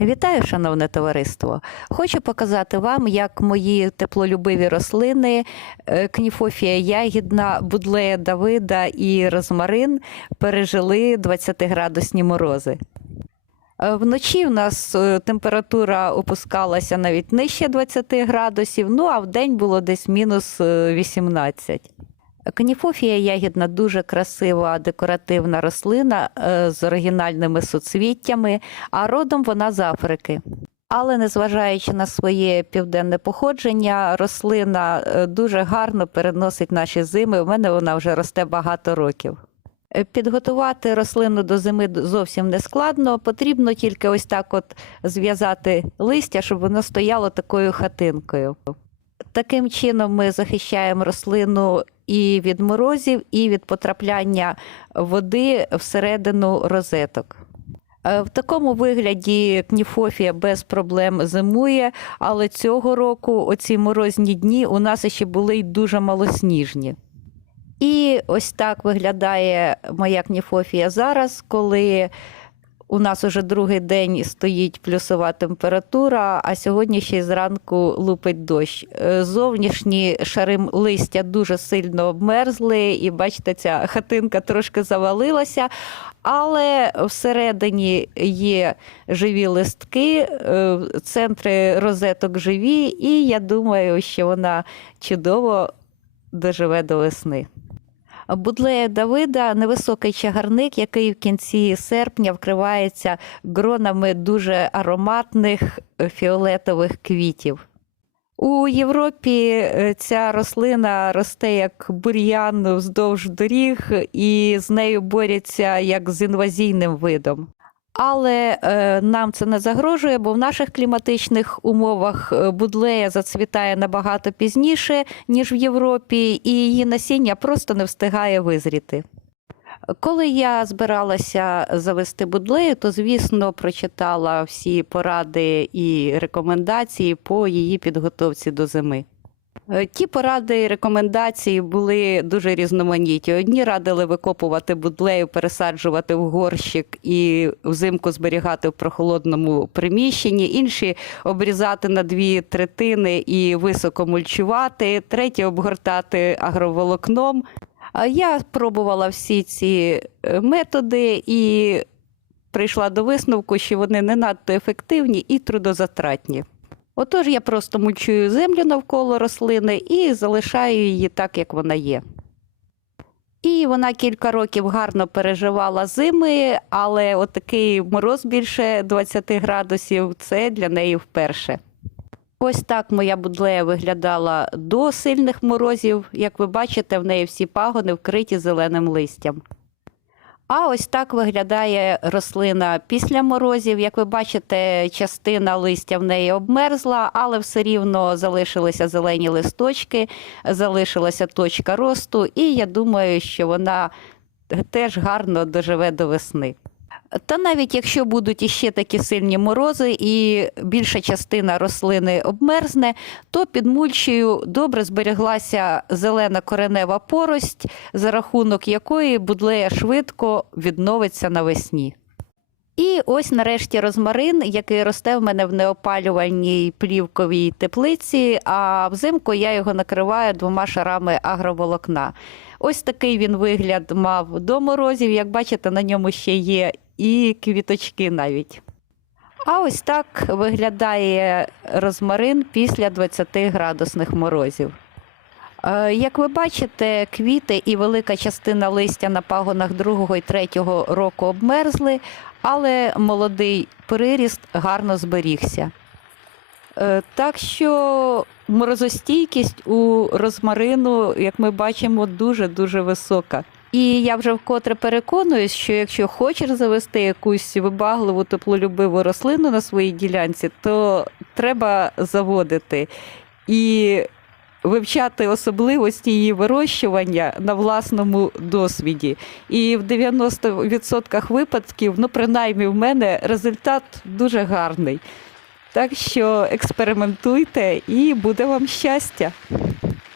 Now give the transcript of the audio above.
Вітаю, шановне товариство! Хочу показати вам, як мої теплолюбиві рослини е, кніфофія ягідна, будлея Давида і розмарин пережили 20-градусні морози. Е, Вночі в нас е, температура опускалася навіть нижче 20 градусів, ну а в день було десь мінус е, 18. Каніфофія ягідна дуже красива декоративна рослина е, з оригінальними суцвіттями, а родом вона з Африки. Але незважаючи на своє південне походження, рослина е, дуже гарно переносить наші зими. У мене вона вже росте багато років. Е, Підготувати рослину до зими зовсім не складно. Потрібно тільки ось так от зв'язати листя, щоб воно стояло такою хатинкою. Таким чином ми захищаємо рослину і від морозів, і від потрапляння води всередину розеток. Е, В такому вигляді кніфофія без проблем зимує, але цього року оці морозні дні у нас ще були й дуже малосніжні. І ось так виглядає моя кніфофія зараз, коли у нас уже другий день стоїть плюсова температура, а сьогодні ще й зранку лупить дощ. Е, Зовнішні шари листя дуже сильно обмерзли, і бачите, ця хатинка трошки завалилася, але всередині є живі листки, е, центри розеток живі, і я думаю, що вона чудово доживе до весни. Будлея Давида невисокий чагарник, який в кінці серпня вкривається гронами дуже ароматних е, фіолетових квітів. У Європі е, ця рослина росте як бур'ян вздовж доріг, і з нею борються як з інвазійним видом. Але е, нам це не загрожує, бо в наших кліматичних умовах е, будлея зацвітає набагато пізніше, ніж в Європі, і її насіння просто не встигає визріти. Коли я збиралася завести будлею, то звісно прочитала всі поради і рекомендації по її підготовці до зими. Е, Ті поради і рекомендації були дуже різноманітні. Одні радили викопувати будлею, пересаджувати в горщик і взимку зберігати в прохолодному приміщенні, інші обрізати на дві третини і високо мульчувати, треті обгортати агроволокном. А Я пробувала всі ці е, методи і прийшла до висновку, що вони не надто ефективні і трудозатратні. Отож, я просто мульчую землю навколо рослини і залишаю її так, як вона є. І вона кілька років гарно переживала зими, але отакий мороз більше 20 градусів це для неї вперше. Ось так моя будлея виглядала до сильних морозів. Як ви бачите, в неї всі пагони вкриті зеленим листям. А ось так виглядає рослина після морозів. Як ви бачите, частина листя в неї обмерзла, але все рівно залишилися зелені листочки, залишилася точка росту, і я думаю, що вона теж гарно доживе до весни. Та навіть якщо будуть іще такі сильні морози і більша частина рослини обмерзне, то під мульчею добре збереглася зелена коренева порость, за рахунок якої будлея швидко відновиться навесні. І ось нарешті розмарин, який росте в мене в неопалювальній плівковій теплиці, а взимку я його накриваю двома шарами агроволокна. Ось такий він вигляд мав до морозів. Як бачите, на ньому ще є і квіточки навіть. А ось так виглядає розмарин після 20 градусних морозів. Е, Як ви бачите, квіти і велика частина листя на пагонах другого і третього року обмерзли, але молодий приріст гарно зберігся. Е, Так що морозостійкість у розмарину, як ми бачимо, дуже-дуже висока. І я вже вкотре переконуюсь, що якщо хочеш завести якусь вибагливу теплолюбиву рослину на своїй ділянці, то треба заводити і вивчати особливості її вирощування на власному досвіді. І в 90% випадків, ну принаймні в мене, результат дуже гарний. Так що експериментуйте і буде вам щастя.